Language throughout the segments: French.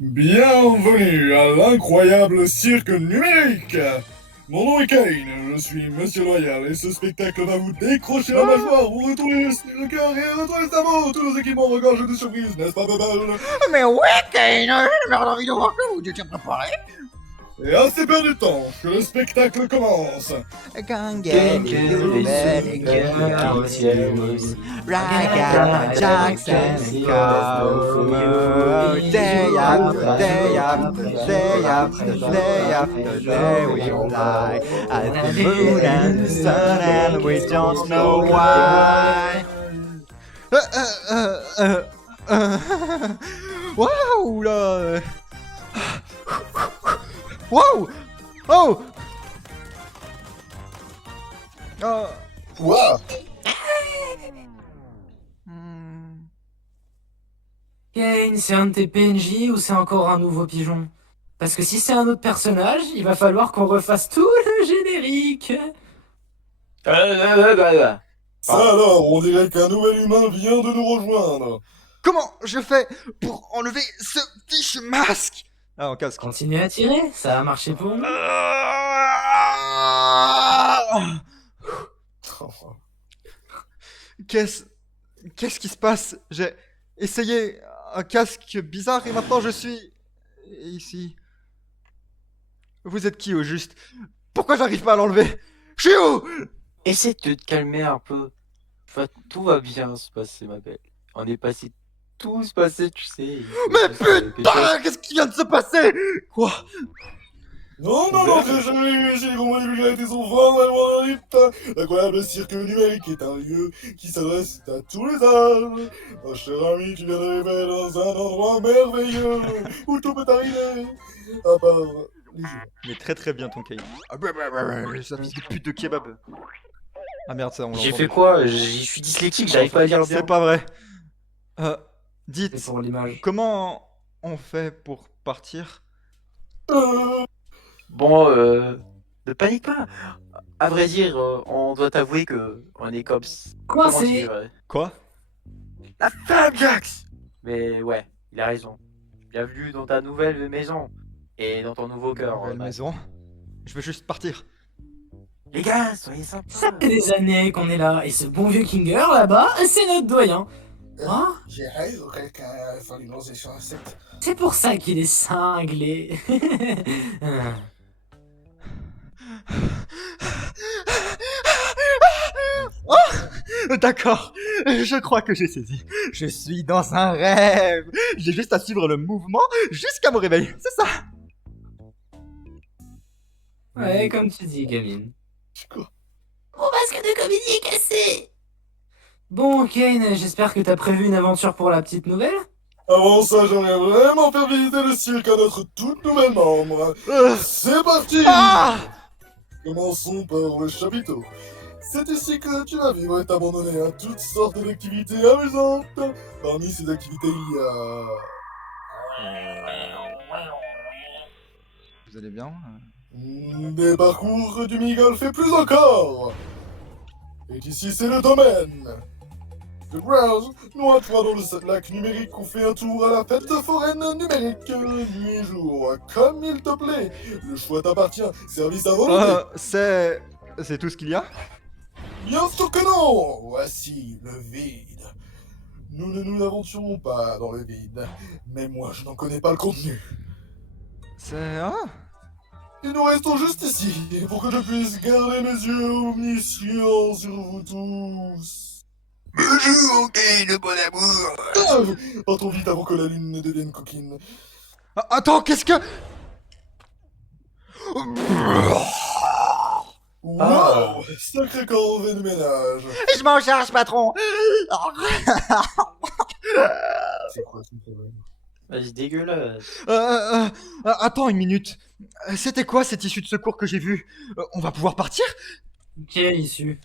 Bienvenue à l'incroyable cirque numérique. Mon nom est Kane, je suis Monsieur Loyal et ce spectacle va vous décrocher la mâchoire, vous retourner le cœur et retourner le cerveau. Tous nos équipements regorgent de surprises, n'est-ce pas, Bubble? Mais ouais, Kane, j'ai merde envie de voir que vous étiez préparé. Et assez perdu de temps, que le spectacle commence. Can't get you better, confused. Ragga Jackson comes. Day after day after day after day after day we fly at the moon and the sun and we don't know why. Waouh là. Wow! Oh! Quoi? Kane, c'est un de tes PNJ ou c'est encore un nouveau pigeon? Parce que si c'est un autre personnage, il va falloir qu'on refasse tout le générique. Ça alors, on dirait qu'un nouvel humain vient de nous rejoindre. Comment je fais pour enlever ce fiche masque? Ah, en casque. Continue à tirer, ça a marché pour nous. Qu'est-ce qui se passe? J'ai essayé un casque bizarre et maintenant je suis ici. Vous êtes qui au juste? Pourquoi j'arrive pas à l'enlever? Je suis où? Essaie de te calmer un peu. Enfin, tout va bien se passer, ma belle. On est passé tout se passer, tu sais. Mais putain, qu'est-ce qui vient de se passer? Quoi? Non, que j'ai les vulgarités sont vraiment rites. L'incroyable cirque numérique est un lieu qui s'adresse à tous les âges. Ma cher ami, tu viens d'arriver dans un endroit merveilleux où tout peut arriver. À part les humains. Mais très bien ton Kane. Ça fils de pute de kebab. Ah merde, ça on l'a J'ai entendu. fait quoi? Je suis dyslexique, j'arrive pas à lire bien. C'est pas vrai. C'est Dites, pour l'image. comment on fait pour partir? Bon, ne panique pas. À vrai dire, on doit t'avouer que on est comme... Quoi, comment c'est... dire, Quoi? la femme Jax. Mais ouais, il a raison. Bienvenue dans ta nouvelle maison. Et dans ton nouveau cœur. Nouvelle Matt. maison. Je veux juste partir. Les gars, soyez sympas. Ça fait des années qu'on est là, et ce bon vieux Kinger là-bas, c'est notre doyen. Hein? J'ai rêvé que quelqu'un a fallu lancer sur un set. C'est pour ça qu'il est cinglé. D'accord, je crois que j'ai saisi. Je suis dans un rêve. J'ai juste à suivre le mouvement jusqu'à mon réveil. C'est ça. Ouais, comme tu dis, gamine. Quoi? Mon masque de comédie est cassé. Bon, Kane, j'espère que t'as prévu une aventure pour la petite nouvelle. Avant ça, j'aimerais vraiment faire visiter le cirque à notre toute nouvelle membre. C'est parti! Ah Commençons par le chapiteau. C'est ici que tu vas vivre et t'abandonner à toutes sortes d'activités amusantes. Parmi ces activités, il y a... Vous allez bien? des parcours du mini-golf et plus encore. Et ici, c'est le domaine. The Grouse, noie-toi dans le lac numérique ou fais un tour à la fête foraine numérique. Nuit et jour, comme il te plaît. Le choix t'appartient. Service à volonté. C'est tout ce qu'il y a? Bien sûr que non. Voici le vide. Nous ne nous aventurons pas dans le vide. Mais moi, je n'en connais pas le contenu. C'est... Et nous restons juste ici, pour que je puisse garder mes yeux omniscients sur vous tous. Bonjour, Kane, le bon amour. Pas trop vite avant que la lune ne devienne coquine. Attends, qu'est-ce que... Wow, sacré corvée de ménage. Je m'en charge, patron. C'est quoi ce problème? Vas-y, dégueulasse. Attends une minute. C'était quoi cette issue de secours que j'ai vue? On va pouvoir partir? Quelle issue?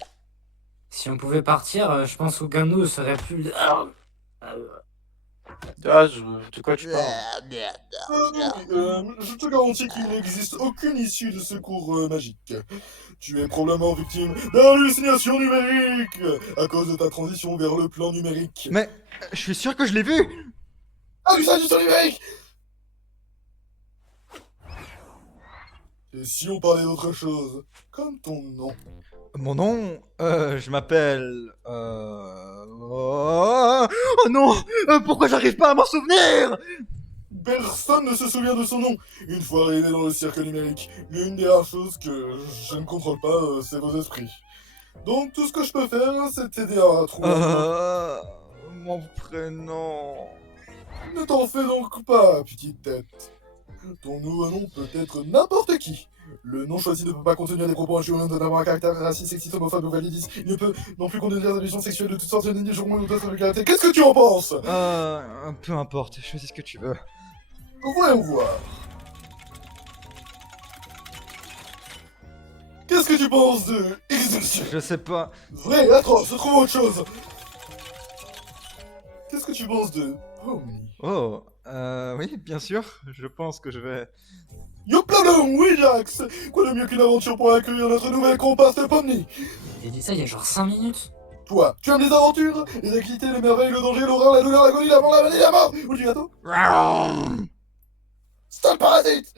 Si on pouvait partir, je pense qu'aucun de nous serait plus... Ah, de quoi tu parles? Je te garantis qu'il n'existe aucune issue de secours magique. Tu es probablement victime d'hallucinations numériques à cause de ta transition vers le plan numérique. Mais je suis sûr que je l'ai vu. Hallucination numérique! Et si on parlait d'autre chose? Comme ton nom. Mon nom, je m'appelle... Oh non, pourquoi j'arrive pas à m'en souvenir? Personne ne se souvient de son nom. Une fois arrivé dans le cirque numérique, l'une des rares choses que je ne contrôle pas, c'est vos esprits. Donc tout ce que je peux faire, c'est t'aider à trouver... Mon prénom... Ne t'en fais donc pas, petite tête. Ton nouveau nom peut être n'importe qui. Le nom choisi ne peut pas contenir des propos injurieux, notamment un caractère raciste, sexiste, homophobe ou validiste. Il ne peut non plus contenir des allusions sexuelles de toutes sortes, ni jour ou d'autres vulgarités. Qu'est-ce que tu en penses? Peu importe, choisis ce que tu veux. Voyons voir. Qu'est-ce que tu penses de Expulsion? Je sais pas... Vrai, atroce, trouve autre chose. Qu'est-ce que tu penses de Omni? Oh, oui, bien sûr, je pense que je vais... Yoplabum, oui Jax. Quoi de mieux qu'une aventure pour accueillir notre nouvelle comparse de Pomni? J'ai dit ça il y a genre 5 minutes. Toi, tu aimes les aventures? Les activités, les merveilles, le danger, l'horreur, la douleur, l'agonie, la mort, la maladie, la mort? Ou du gâteau? Sale parasite!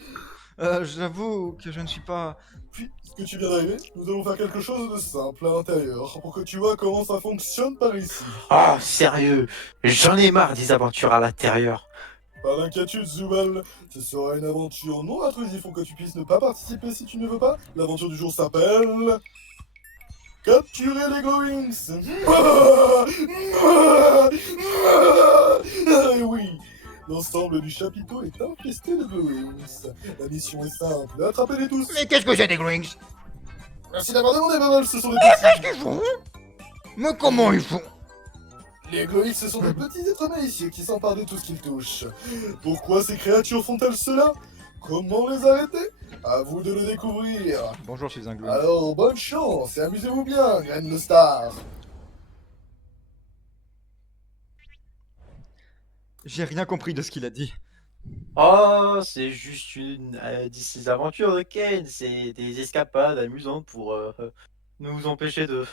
J'avoue que je ne suis pas... Puisque tu viens d'arriver, nous allons faire quelque chose de simple à l'intérieur, pour que tu vois comment ça fonctionne par ici. Oh, sérieux, j'en ai marre des aventures à l'intérieur. Pas d'inquiétude, Zubal, ce sera une aventure non intrusive pour que tu puisses ne pas participer si tu ne veux pas. L'aventure du jour s'appelle... Capturer les Glowings. Oui, l'ensemble du chapiteau est infesté de Glowings. La mission est simple, attrapez-les tous. Mais qu'est-ce que c'est des Glowings? Merci d'avoir demandé, Bubble, ce sont des petits... Qu'est-ce qu'ils font? Mais comment ils font? Les Glowings, ce sont des petits êtres malicieux qui s'emparent de tout ce qu'ils touchent. Pourquoi ces créatures font-elles cela? Comment les arrêter? À vous de le découvrir. Bonjour, je suis un Glowing. Alors, bonne chance et amusez-vous bien, Graine de Star. J'ai rien compris de ce qu'il a dit. Oh, c'est juste une d'ici aventures de Kane. C'est des escapades amusantes pour nous empêcher de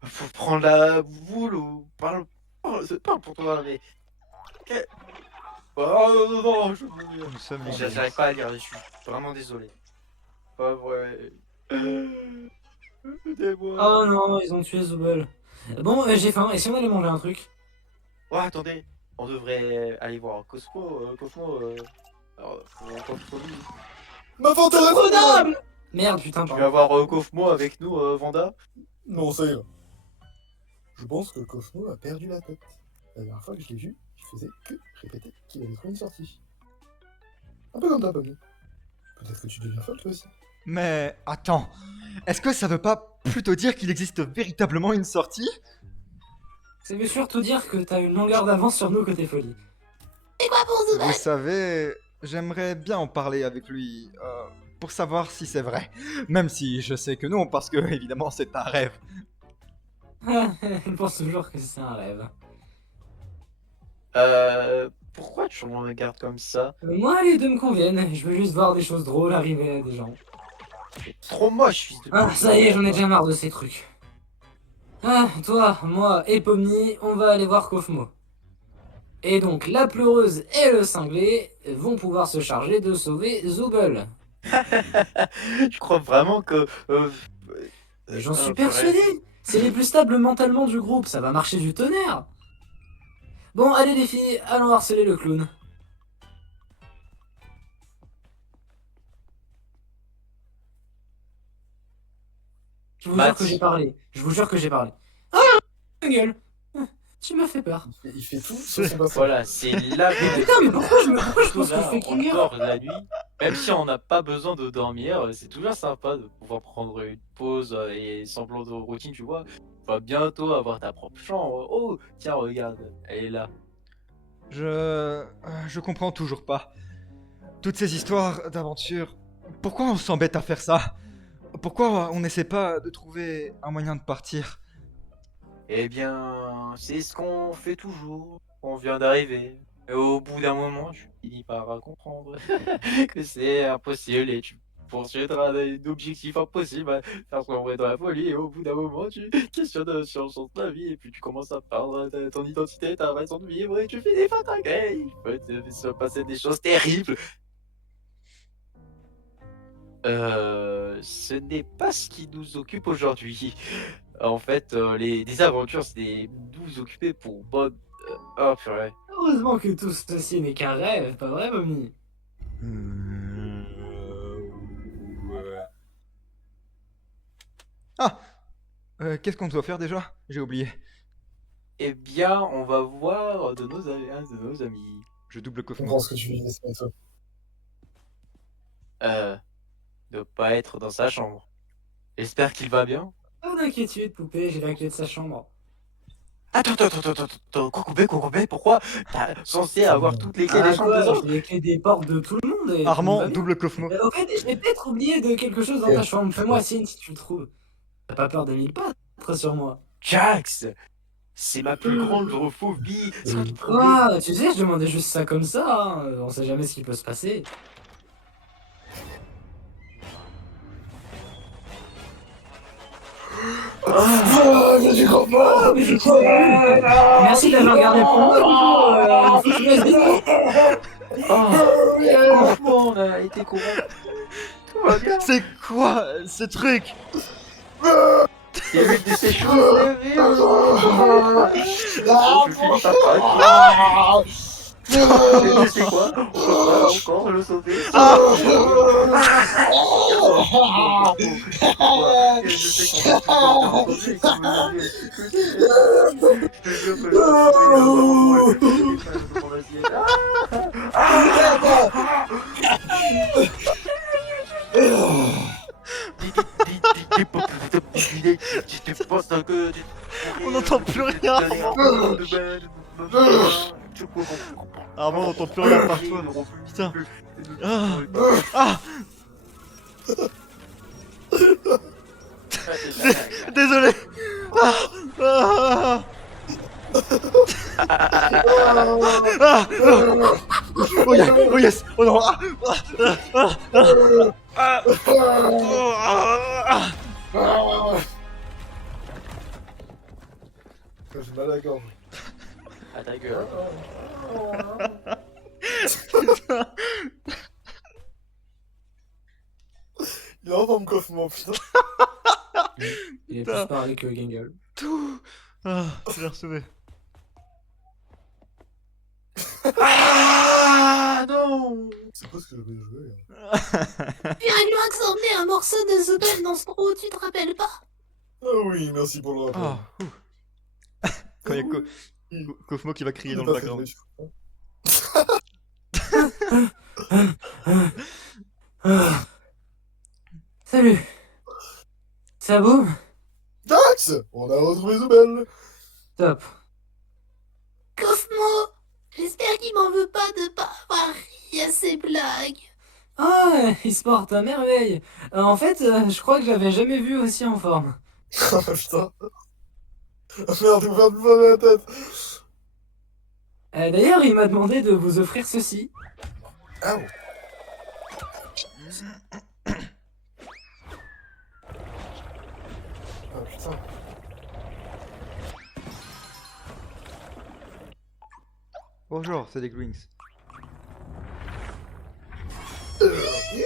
pour prendre la boule ou parle. Oh, c'est pas pour toi, mais. Oh non, non, je veux mourir. Nous sommes les J'arrive Glowings. pas à lire, je suis vraiment désolé. Pas vrai. Aidez-moi. Oh non, ils ont tué Zubel. Bon, j'ai faim, et si on allait manger un truc? Oh, attendez, on devrait aller voir Cosmo. Cosmo, Ma fantasme. Prenable! Merde, putain, tu pardon. vas voir Cosmo avec nous, Vanda? Non, ça ira. Je pense que Cosmo a perdu la tête. La dernière fois que je l'ai vu, il faisait que répéter qu'il avait trouvé une sortie. Un peu comme toi, Bobby. Peut-être que tu deviens folle, toi aussi. Mais attends, est-ce que ça veut pas plutôt dire qu'il existe véritablement une sortie? Ça veut surtout dire que t'as une longueur d'avance sur nous côté folie. Vous savez, j'aimerais bien en parler avec lui, pour savoir si c'est vrai. Même si je sais que non, parce que évidemment c'est un rêve. Je pense toujours que c'est un rêve. Pourquoi tu me regardes comme ça? Moi, les deux me conviennent. Je veux juste voir des choses drôles arriver à des gens. Trop moche, fils de Ah, pute. ça y est, j'en ai déjà marre de ces trucs. Ah, toi, moi et Pomni, on va aller voir Kofmo. Et donc, la pleureuse et le cinglé vont pouvoir se charger de sauver Zubel. Je crois vraiment que. J'en suis purée. persuadé. C'est les plus stables mentalement du groupe, ça va marcher du tonnerre. Bon, allez les filles, allons harceler le clown. Je vous jure que j'ai parlé. Je vous jure que j'ai parlé. Ah, ta gueule. Tu m'as fait peur. Il fait tout sur son passage. Voilà, c'est la Putain, mais pourquoi je pense que je fais on Kinger? dort la nuit. Même si on n'a pas besoin de dormir, c'est toujours sympa de pouvoir prendre une pause et semblant de routine, tu vois. Tu vas bientôt avoir ta propre chambre. Oh, tiens, regarde, elle est là. Je comprends toujours pas. Toutes ces histoires d'aventure, pourquoi on s'embête à faire ça? Pourquoi on n'essaie pas de trouver un moyen de partir? Eh bien, c'est ce qu'on fait toujours. On vient d'arriver. Et au bout d'un moment, tu finis par comprendre que c'est impossible et tu poursuivras un objectif impossible à faire sombrer dans la folie. Et au bout d'un moment, tu questionnes sur ta vie et puis tu commences à perdre ton identité, ta façon de vivre et tu fais des fatigues. Il peut se passer des choses terribles. Ce n'est pas ce qui nous occupe aujourd'hui. En fait, des aventures, c'est nous occuper pour bonne... Oh, purée. Heureusement que tout ceci n'est qu'un rêve, pas vrai, Mommy? Ah, qu'est-ce qu'on doit faire déjà? J'ai oublié. Eh bien, on va voir de nos amis, un de nos amis. Je double Je comprends Kofmo. ce que tu vis, c'est ça. Ne pas être dans sa chambre. J'espère qu'il va bien. Pas d'inquiétude, poupée, j'ai la clé de sa chambre. Attends, Kokobé, pourquoi t'as censé avoir toutes les clés des Ah chambres des quoi, autres? j'ai les clés des portes de tout le monde et tout le monde Armand, va bien. double Kofmo. Au fait, j'ai peut-être oublié de quelque chose dans ta chambre. Fais-moi signe si tu le trouves. T'as pas peur de mille pattes sur moi? Jax, c'est ma plus grande phobie. C'est quoi ton problème? Quoi? Tu sais, je demandais juste ça comme ça, hein. On sait jamais ce qui peut se passer. Ah, mais tu comprends. Mais je crois pas. Merci d'avoir regardé pour moi, faut que je me dise. Oh, franchement, on a été corrompus. Tout va bien. C'est quoi ce truc? C'est l'une de ces choses. Je finis par craquer. Tu sais quoi? On peut pas encore le sauver. Je sais qu'on va entendu et que vous avez écouté. Je te jure que je vais vraiment le faire. On n'entend plus rien, Armand, on n'entend plus rien par toi. Putain. Ah. Ah. Désolé. Ah. Ah. Ah. Oh, yeah. Oh yes. Oh non. Ah. Ah. Ah. Ah. Ah. J'ai mal à la gorge. À ta gueule. Il est en forme coffement, putain. Il est plus parlé que Gangle. Tout. Ah, je l'ai retrouvé. Ah non. C'est pas ce que j'avais joué. Tu as lui accordé un morceau de Zubel dans ce trou, tu te rappelles pas? Ah oui, merci pour le rappel. Ah. Quand il y a Kofmo qui va crier dans le background. Salut. Ça boum? Jax, on a retrouvé Zubel. Top. Kofmo, j'espère qu'il m'en veut pas de pas avoir ri à ses blagues. Ah, il se porte à merveille. En fait, je crois que je l'avais jamais vu aussi en forme. Ah putain. Ah merde, il me fait plus mal à la tête. D'ailleurs, il m'a demandé de vous offrir ceci. Ah putain. Bonjour, c'est des Greens. Et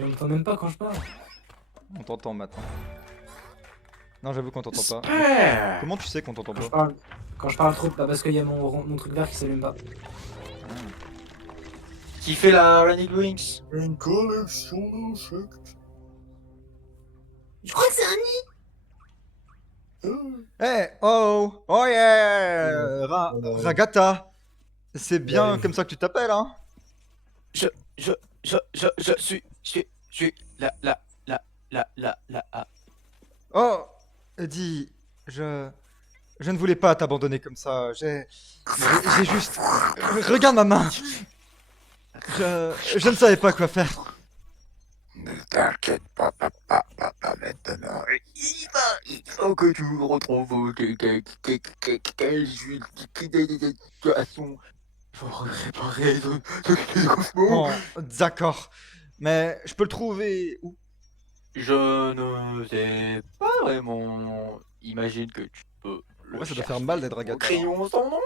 on m'entend même pas quand je parle. On t'entend maintenant. Non, j'avoue qu'on t'entend pas. Super. Comment tu sais qu'on t'entend Quand pas? je parle trop, pas parce qu'il y a mon truc vert qui s'allume pas. Qui fait la Running Wings? Une collection d'insectes. Je crois que c'est un nid. Eh, oh, oh yeah, Ragata. C'est bien Ouais. comme ça que tu t'appelles, hein? Je suis la. Oh, dis, je ne voulais pas t'abandonner comme ça. J'ai juste, regarde ma main. Je ne savais pas quoi faire. Ne t'inquiète pas, papa maintenant. Il faut que tu retrouves quelle situation. Il faut réparer le Cosmo. Bon, d'accord, mais je peux le trouver où? Je ne sais pas vraiment. Imagine que tu peux le Ouais, ça doit chercher faire mal d'être au Ragata. crayon sans nom.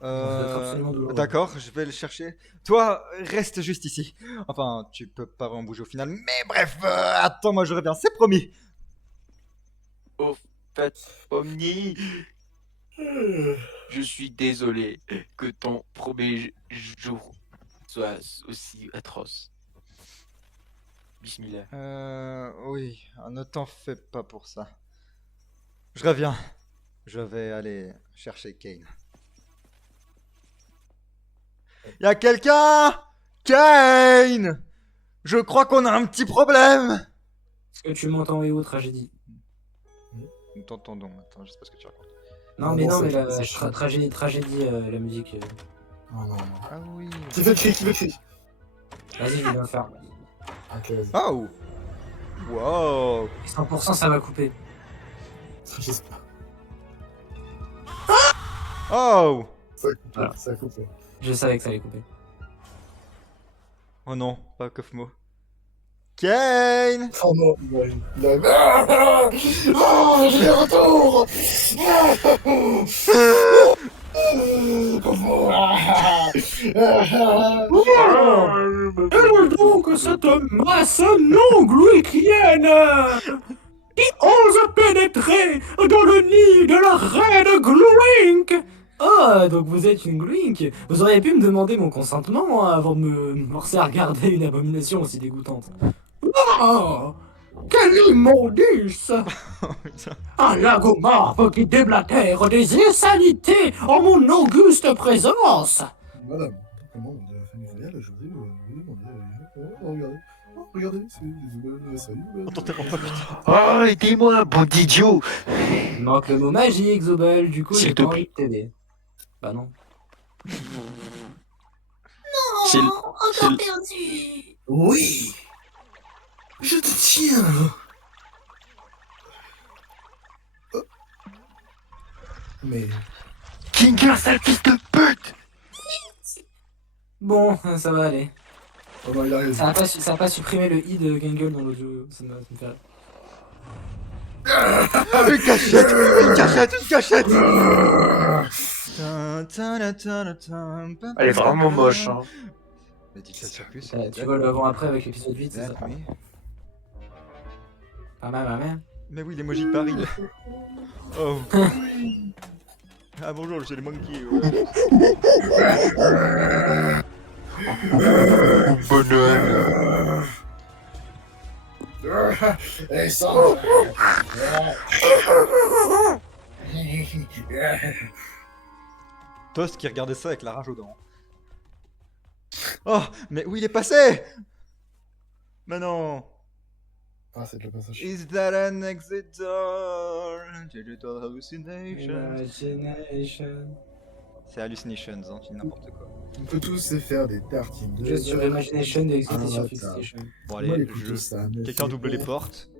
Ça doit être absolument douloureux. D'accord, je vais le chercher. Toi, reste juste ici. Enfin, tu peux pas vraiment bouger au final. Mais bref, attends, moi je reviens, c'est promis. Au fait, Omni, je suis désolé que ton premier jour soit aussi atroce. Bismillah. Oui, ne t'en fais pas pour ça. Je reviens. Je vais aller chercher Kane. Y'a quelqu'un? Kane! Je crois qu'on a un petit problème! Est-ce que tu m'entends, EO, tragédie? Nous t'entendons, attends, je sais pas ce que tu racontes. Non, mais non, mais c'est- la c'est chiant. tragédie, la musique. Oh non. Ah oui. Qui fait le cri? Qui fait le cri? Vas-y, je vais le faire. Ok, vas-y. Oh! Wow! 100% ça va couper. J'espère. Oh! Ça a coupé, Voilà. ça a coupé. Je savais que ça allait couper. Oh non, pas Kofmo. Kane! Oh non, il arrive. Ah, j'ai les retours. Et donc cette masse non gluikienne qui ose pénétrer dans le nid de la reine Gloink. Oh, donc vous êtes une Gloink. Vous auriez pu me demander mon consentement avant de me forcer à regarder une abomination aussi dégoûtante. Oh, quelle immondice! Un lagomorphe qui déblatère des insanités en mon auguste présence! Madame, comment de la famille royale, je vous ai demandé. Regardez. Oh, regardez, c'est des salut. On t'entend pas, putain. Oh, aidez-moi, bande d'idiots! Il manque le mot magique, Zobel, du coup S'il j'ai te pas envie de t'aider. Bah non. C'est le- Oh, c'est encore le- perdu. Oui. Je te tiens. Mais. Kinger, sale fils de pute! Bon, ça va aller. Oh non, il arrive. Ça a pas supprimé le i de Gangle dans l'audio, ça me fait rire. Une cachette! Une cachette! Une cachette! Elle est vraiment moche, hein. Mais dis ça sur plus. Tu vois le avant-après avec l'épisode 8, c'est ça? Oui. Pas mal, pas mal. Mais oui, l'emoji de Paris. Oh. Ah bonjour, j'ai le monkey. Bonne Noël. Et ça. Toast qui regardait ça avec la rage aux dents. Oh, mais où il est passé? Mais non. Ah, c'est le passage. Is that an exit door? Digital hallucination. Imagination. C'est hallucinations, hein, tu dis n'importe quoi. On peut tous se faire des tartines de. Juste sur Imagination et Excitation sur Ah, Fixation. Bon Moi, allez, écoute ça, mais quelqu'un c'est double les bon. portes.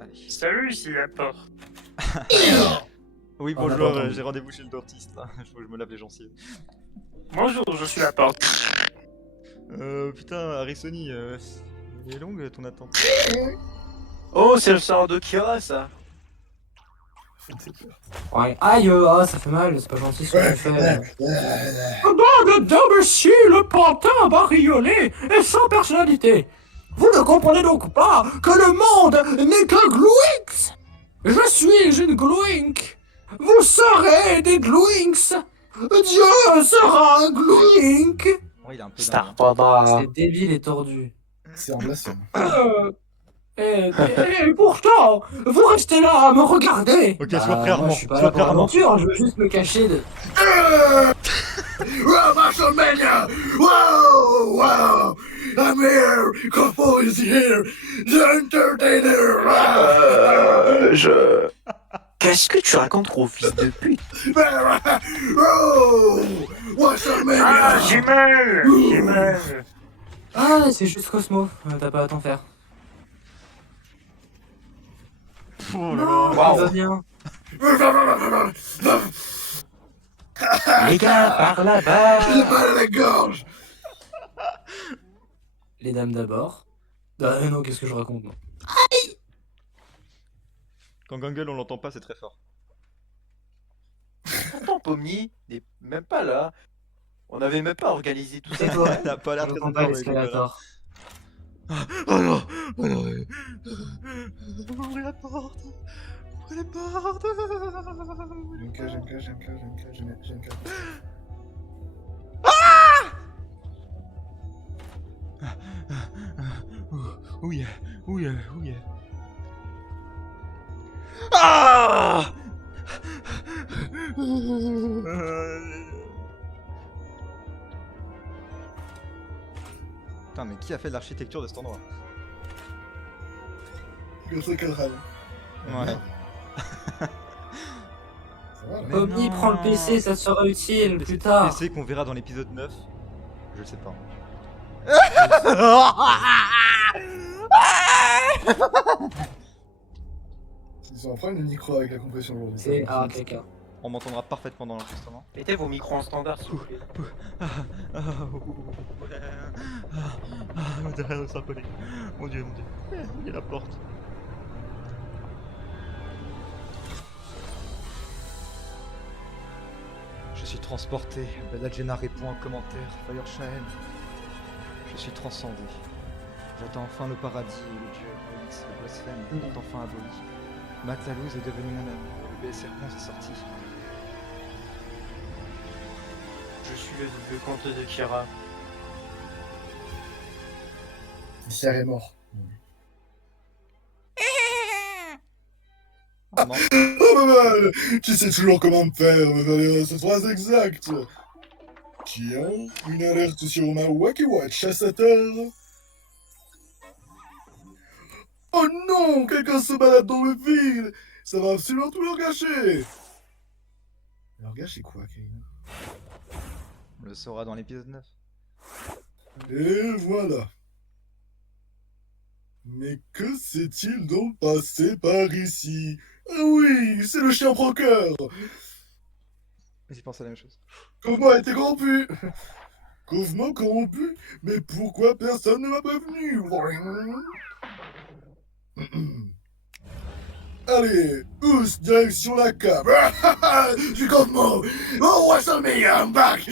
Allez. Salut, ici la porte. Oui, On a bonjour, pas entendu. j'ai rendez-vous chez le dentiste là. Il faut que je me lave les gencives. Bonjour, je suis la porte. Putain, Harrison, elle est longue ton attente. Oh, c'est le sort de Kira, ça. Ouais. Aïe, ça fait mal, c'est pas gentil ce que tu fais. Ouais. Bande d'imbéciles, pantins, bariolés et sans personnalité. Vous ne comprenez donc pas que le monde n'est qu'un Gloinks. Je suis une Gloink. Vous serez des Gloinks. Dieu sera un Gloink. Ouais, il a un peu Star dingue, hein. Pada. C'est débile et tordu. C'est en blasphème. Et pourtant, vous restez là à me regarder. Ok, sois prêt, moi, Armand. je suis pas Sois là prêt, pour Armand. l'aventure, je veux juste me cacher de... Wow, Marshallmania! Wow! Wow! I'm here! Corpo is here! The entertainer! Je... Qu'est-ce que tu racontes, gros fils de pute? Oh! Marshallmania! Ah, j'ai mal! J'ai mal! Ah, c'est juste Cosmo, t'as pas à t'en faire. Oh là Non, là. tout va bien. Les gars, par là-bas! J'ai mal à la gorge! Les dames d'abord. Ah non, qu'est-ce que je raconte, moi? Quand Gangle on l'entend pas, c'est très fort. Pourtant, Pomni n'est même pas là. On n'avait même pas organisé tout ça. C'est toi. T'as pas l'air Je très comprends pas énervé, l'escalator. Oh non, oh non. Ouvrez la porte. Ouvrez la porte. J'aime. Oh yeah, oh yeah, oh yeah. Ah! Putain, mais qui a fait l'architecture de cet endroit? Grâce Calral. Ouais. Ça va, là. Mais Pomni, non. prends le PC, ça te sera utile plus tard. PC qu'on verra dans l'épisode 9. Je sais pas. Ils sont en train de micro avec la compression aujourd'hui. C'est ça. ah, quelqu'un. On m'entendra parfaitement dans l'enregistrement. Mettez vos micros en standard, s'il vous plaît. Derrière le symphonie. Mon dieu, mon dieu. Il y a la porte. Je suis transporté. Belagena répond en commentaire. Fireshine. Je suis transcendé. J'attends enfin le paradis et le dieu Moïse, le blasphème, sont enfin abolis. Matlalouz est devenu mon ami. Le BSR 11 est sorti. Je suis le comte de Kira. Pierre est mort. Oh non. Oh, Mamal, tu sais toujours comment me faire, me valer cette phrase exacte. Tiens, une alerte sur ma Wacky Watch à 7h. Oh non, quelqu'un se balade dans le vide. Ça va absolument tout leur gâcher. Leur gâcher quoi, Kane? On le saura dans l'épisode 9. Et voilà. Mais que s'est-il donc passé par ici? Ah oui, c'est le chien proqueur. J'y pense à la même chose. Comment a été corrompu? Gravement corrompu? Mais pourquoi personne ne m'a prévenu? Allez, tous, direction la cave. Je suis Cosmo. Oh, what's up, me, I'm back.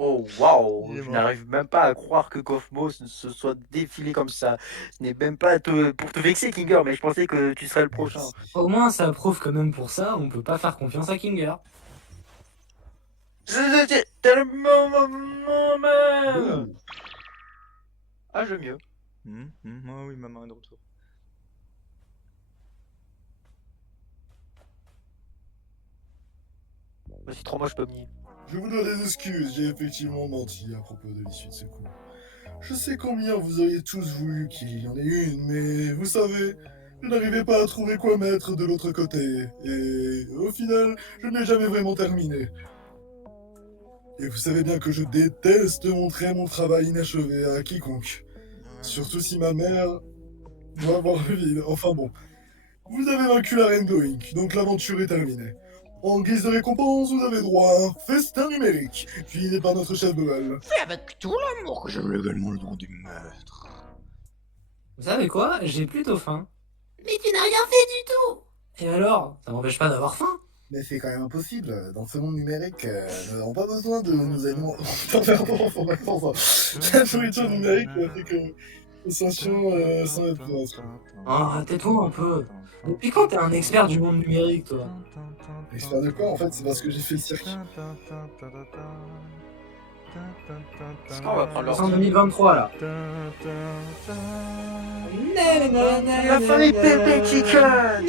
Oh waouh, Il est je mort. n'arrive même pas à croire que Cosmos se soit défilé comme ça. Ce n'est même pas pour te vexer, Kinger, mais je pensais que tu serais le prochain. Au moins, ça prouve que même pour ça, on peut pas faire confiance à Kinger. C'est tellement maman. Ah, je veux mieux. Oh oui, maman est de retour. C'est trop moche, Pomni. Je vous dois des excuses, j'ai effectivement menti à propos de l'issue de ce coup. Je sais combien vous auriez tous voulu qu'il y en ait une, mais vous savez, je n'arrivais pas à trouver quoi mettre de l'autre côté, et au final, je n'ai jamais vraiment terminé. Et vous savez bien que je déteste montrer mon travail inachevé à quiconque. Surtout si ma mère doit voir le vide. Enfin bon. Vous avez vaincu la reine Doink, donc l'aventure est terminée. En guise de récompense, vous avez droit à un festin numérique, cuisiné par notre chef de vol. C'est avec tout l'amour que j'aime également le nom du maître. Vous savez quoi? J'ai plutôt faim. Mais tu n'as rien fait du tout. Et alors? Ça m'empêche pas d'avoir faim? Mais c'est quand même impossible. Dans ce monde numérique, nous n'avons pas besoin de nous alimenter. La nourriture numérique fait que nous sentions sans être. Ah, tais-toi un peu. Depuis quand t'es un expert du monde numérique, toi? Expert de quoi en fait? C'est parce que j'ai fait le cirque. Est-ce qu'on va prendre leur C'est en 2023, là. La famille Pépé Chicken.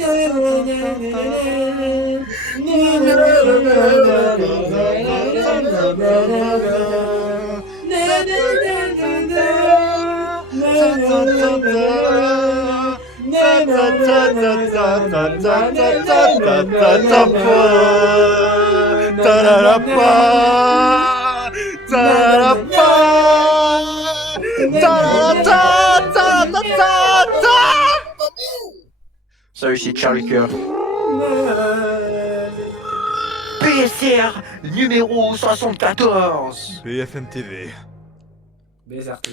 Salut, c'est Charlie Cœur. PSR numéro 74. BFM TV. BSRT.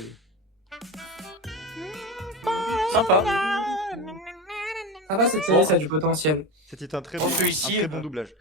Sympa. Ah bah, cette série, ça a du potentiel. C'était un très bon, Celui-ci, un très bon doublage.